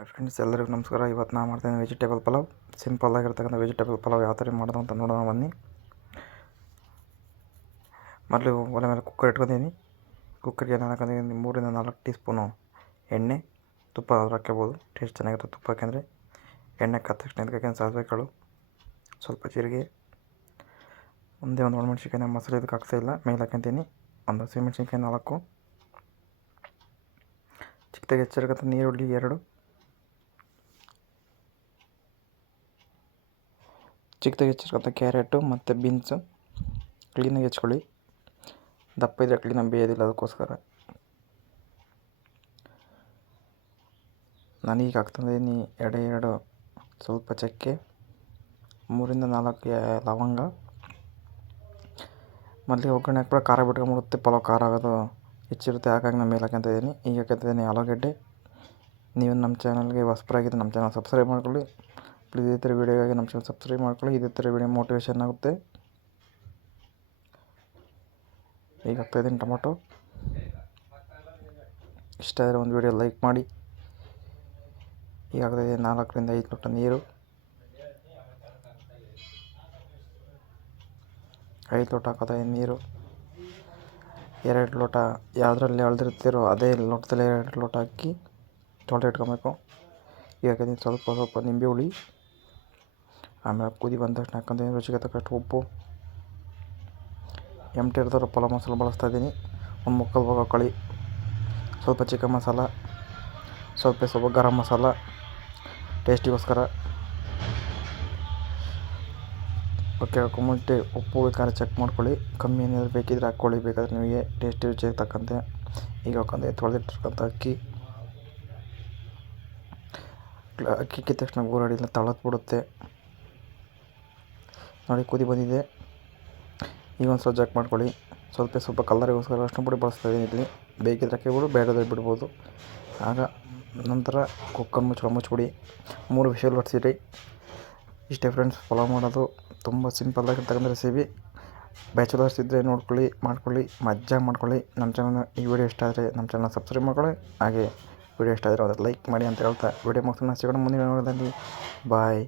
Friends ಎಲ್ಲರಿಗೂ ನಮಸ್ಕಾರ. ಇವತ್ತು ನಾನು ಮಾಡ್ತೀನಿ ವೆಜಿಟೇಬಲ್ ಪಲಾವ್. ಸಿಂಪಲ್ ಆಗಿರ್ತಕ್ಕಂಥ ವೆಜಿಟೇಬಲ್ ಪಲಾವ್ ಯಾವ ಥರ ಮಾಡೋದು ಅಂತ ನೋಡೋಣ ಬನ್ನಿ. ಮೊದಲು ಒಲೆ ಮೇಲೆ ಕುಕ್ಕರ್ ಇಟ್ಕೊಂಡಿದ್ದೀನಿ. ಕುಕ್ಕರ್ಗೆ ನಾನು ಹಾಕೊಂಡಿದ್ದೀನಿ 3 ರಿಂದ 4 ಟೀ ಸ್ಪೂನು ಎಣ್ಣೆ. ತುಪ್ಪ ಆದರೂ ಹಾಕ್ಕೋಬೋದು, ಟೇಸ್ಟ್ ಚೆನ್ನಾಗಿರುತ್ತೆ ತುಪ್ಪ ಹಾಕಿದ್ರೆ. ಎಣ್ಣೆ ಕಾದ ತಕ್ಷಣ ಇದಕ್ಕೆ ಸಾಸಿವೆ ಕಾಳು, ಸ್ವಲ್ಪ ಜೀರಿಗೆ, ಒಂದು ಒಣಮೆಣ್ಸಿನ್ಕಾಯಿನ ಮೊಸರು ಇದಕ್ಕೆ ಹಾಕ್ತಾಯಿಲ್ಲ, ಮೇಲೆ ಹಾಕ್ಕೊಂತೀನಿ. ಒಂದು ಹಸಿಮೆಣ್ಸಿನ್ಕಾಯಿ 4, ಚಿಕ್ಕದಾಗಿ ಹೆಚ್ಚಿರ್ತಕ್ಕಂಥ ನೀರುಳ್ಳಿ 2, ಚಿಕ್ಕದಾಗಿ ಹೆಚ್ಚಿರ್ತಕ್ಕಂಥ ಕ್ಯಾರೆಟು ಮತ್ತು ಬೀನ್ಸು ಕ್ಲೀನಾಗಿ ಹೆಚ್ಕೊಳ್ಳಿ. ದಪ್ಪ ಇದ್ದರೆ ಕ್ಲೀನಾಗಿ ಬೇಯೋದಿಲ್ಲ, ಅದಕ್ಕೋಸ್ಕರ ನಾನೀಗ ಹಾಕ್ತಾಯಿದ್ದೀನಿ 2 ಸ್ವಲ್ಪ ಚಕ್ಕೆ, 3 ರಿಂದ 4 ಲವಂಗ. ಮೊದಲಿಗೆ ಒಗ್ಗರಣೆ ಹಾಕ್ಬಿಟ್ಟು ಖಾರ ಬಿಟ್ಕೊಂಡ್ಬಿಡುತ್ತೆ, ಪಲಾವ್ ಖಾರ ಆಗೋದು ಹೆಚ್ಚಿರುತ್ತೆ, ಹಾಗಾಗಿ ನಾನು ಮೇಲೆ ಹಾಕ್ಕೊಂತಿದ್ದೀನಿ. ಈಗ ಹಾಕ್ಕೊಂತಿದ್ದೀನಿ ಆಲೂಗಡ್ಡೆ. ನೀವು ನಮ್ಮ ಚಾನಲ್ಗೆ ಹೊಸಬರಾಗಿದ್ದರೆ ನಮ್ಮ ಚಾನಲ್ ಸಬ್ಸ್ಕ್ರೈಬ್ ಮಾಡ್ಕೊಳ್ಳಿ. ಪ್ಲೀಸ್ ಇದೇ ಥರ ವೀಡಿಯೋಗಾಗಿ ನಮ್ಮ ಚಾನಲ್ ಸಬ್ಸ್ಕ್ರೈಬ್ ಮಾಡ್ಕೊಳ್ಳಿ. ಇದೇ ಥರ ವೀಡಿಯೋ ಮೋಟಿವೇಶನ್ ಆಗುತ್ತೆ. ಈಗ ಹಾಕ್ತಾಯಿದ್ದೀನಿ ಟೊಮೊಟೊ. ಇಷ್ಟ ಆದರೆ ಒಂದು ವೀಡಿಯೋ ಲೈಕ್ ಮಾಡಿ. ಈಗ ಹಾಕ್ತಾಯಿದ್ದೀನಿ 4 ರಿಂದ 5 ಲೋಟ ನೀರು. 5 ಲೋಟ ಹಾಕೋತಾಯಿದ್ದೀನಿ ನೀರು. 2 ಲೋಟ ಯಾವುದರಲ್ಲಿ ಅಳೆದಿರ್ತೀರೋ ಅದೇ ಲೋಟದಲ್ಲಿ 2 ಲೋಟ ಹಾಕಿ ತೊಳೆದು ಇಟ್ಕೊಬೇಕು. ಈಗ ಹಾಕಿದ್ದೀನಿ ಸ್ವಲ್ಪ ನಿಂಬೆ ಹುಳಿ. ಆಮೇಲೆ ಕುದಿ ಬಂದ ತಕ್ಷಣ ಹಾಕ್ಕೊಂತೀನಿ ರುಚಿಗೆ ತಕ್ಕಷ್ಟು ಉಪ್ಪು. ಎಂಟಿ ಇರ್ತಾರೋ ಪಲಾವ್ ಮಸಾಲೆ ಬಳಸ್ತಾಯಿದ್ದೀನಿ. ಒಂದು ಮುಕ್ಕಾಲು ಭಾಗ ಕಳಿ, ಸ್ವಲ್ಪ ಚಿಕನ್ ಮಸಾಲ, ಸ್ವಲ್ಪ ಗರಂ ಮಸಾಲ ಟೇಸ್ಟಿಗೋಸ್ಕರ. ಓಕೆ, ಹಾಕೊಂಬಿಟ್ಟು ಉಪ್ಪು ಖಾರ ಚೆಕ್ ಮಾಡ್ಕೊಳ್ಳಿ. ಕಮ್ಮಿ ಏನಾದರೂ ಬೇಕಿದ್ರೆ ಹಾಕ್ಕೊಳ್ಳಿ, ಬೇಕಾದರೆ ನಿಮಗೆ ಟೇಸ್ಟ್ ರುಚಿಗೆ ತಕ್ಕಂತೆ. ಈಗ ಹಾಕೊಂಡೆ ತೊಳೆದಿಟ್ಟಿರ್ತಕ್ಕಂಥ ಅಕ್ಕಿ ಹಾಕಿದ ತಕ್ಷಣ ಗೋರಾಡಿಲ್ಲ ಬಿಡುತ್ತೆ ನೋಡಿ. ಕುದಿ ಬಂದಿದೆ. ಈಗ ಒಂದು ಸ್ವಲ್ಪ ಚೆಕ್ ಮಾಡ್ಕೊಳ್ಳಿ. ಸ್ವಲ್ಪ ಕಲರಿಗೋಸ್ಕರ ಅರಿಶಿನ ಪುಡಿ ಬಳಸ್ತಾಯಿದ್ದೀನಿ ಇಲ್ಲಿ. ಬೇಕಿದ್ರೆ ಹಾಕಿಬಿಡು, ಬೇಡದ್ರೆ ಬಿಡ್ಬೋದು. ಆಗ ನಂತರ ಕುಕ್ಕರ್ ಮುಚ್ಚಿಬಿಡಿ. 3 ವಿಷಲ್ ಹೊಡ್ಸಿರಿ. ಇಷ್ಟೇ ಫ್ರೆಂಡ್ಸ್, ಪಲಾವ್ ಮಾಡೋದು ತುಂಬ ಸಿಂಪಲ್ಲಾಗಿರ್ತಕ್ಕಂಥ ರೆಸಿಪಿ. ಬ್ಯಾಚುಲರ್ಸ್ ಇದ್ದರೆ ನೋಡ್ಕೊಳ್ಳಿ, ಮಾಡ್ಕೊಳ್ಳಿ, ಮಜ್ಜಾಗಿ ಮಾಡ್ಕೊಳ್ಳಿ. ನಮ್ಮ ಚಾನಲ್ ಈ ವಿಡಿಯೋ ಇಷ್ಟ ಆದರೆ ನಮ್ಮ ಚಾನಲ್ ಸಬ್ಸ್ಕ್ರೈಬ್ ಮಾಡ್ಕೊಳ್ಳಿ. ಹಾಗೆ ವಿಡಿಯೋ ಇಷ್ಟ ಆದರೆ ಒಂದು ಲೈಕ್ ಮಾಡಿ ಅಂತ ಹೇಳ್ತಾ ವಿಡಿಯೋ ಮುಗಿಸ್ತಾ ಸಿಗೋಣ ಮುಂದಿನ ವಿಡಿಯೋದಲ್ಲಿ. ಬಾಯ್.